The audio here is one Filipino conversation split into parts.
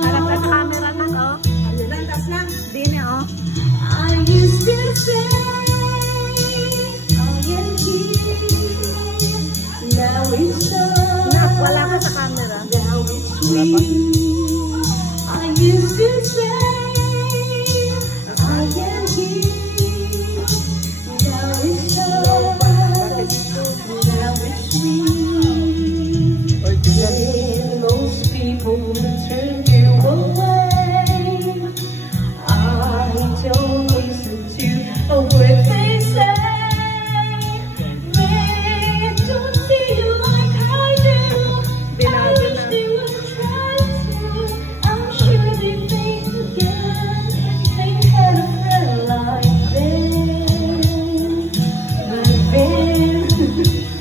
Harap ka sa camera na, oh. Ano lang, tas lang. Di na, oh. Nak, wala ka sa camera. Wala pa?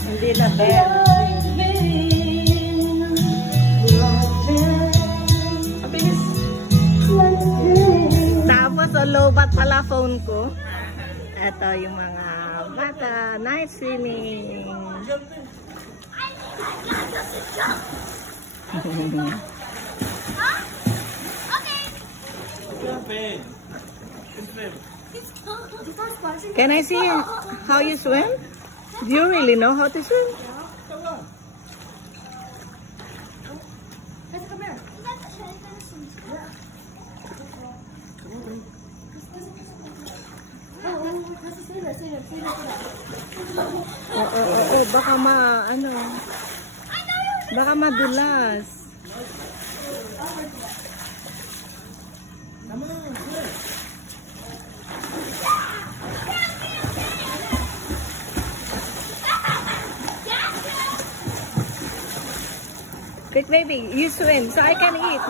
Hindi na, Ben. Tapos, lobat pala phone ko. Ito yung mga bata. Nice swimming. Can I see how you swim? Do you really know how to swim? Oo, baka baka madulas. Quick, baby, you swim so I can eat.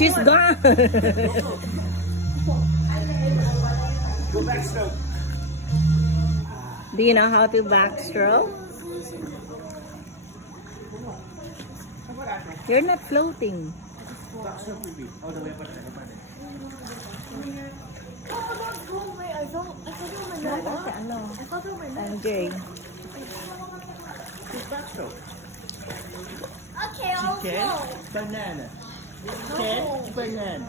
She's gone. Go backstroke. Do you know how to backstroke? You're not floating. Backstroke will be. Oh, the way pa rin. MJ. Backstroke. Okay, I'll Chicken, go. banana. Chicken, banana.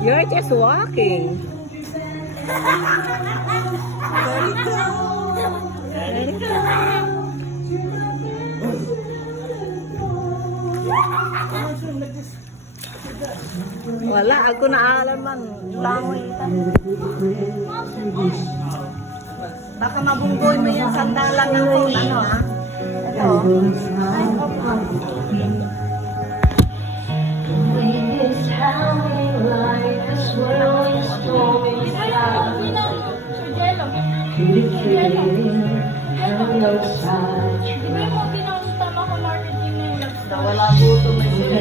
You're just walking. Let it go. Wala, ako naalam man. Langoy ka. Baka mabunggoy mo yung sandalan ng phone. Ano, ha? Ito. Wala buto may sila.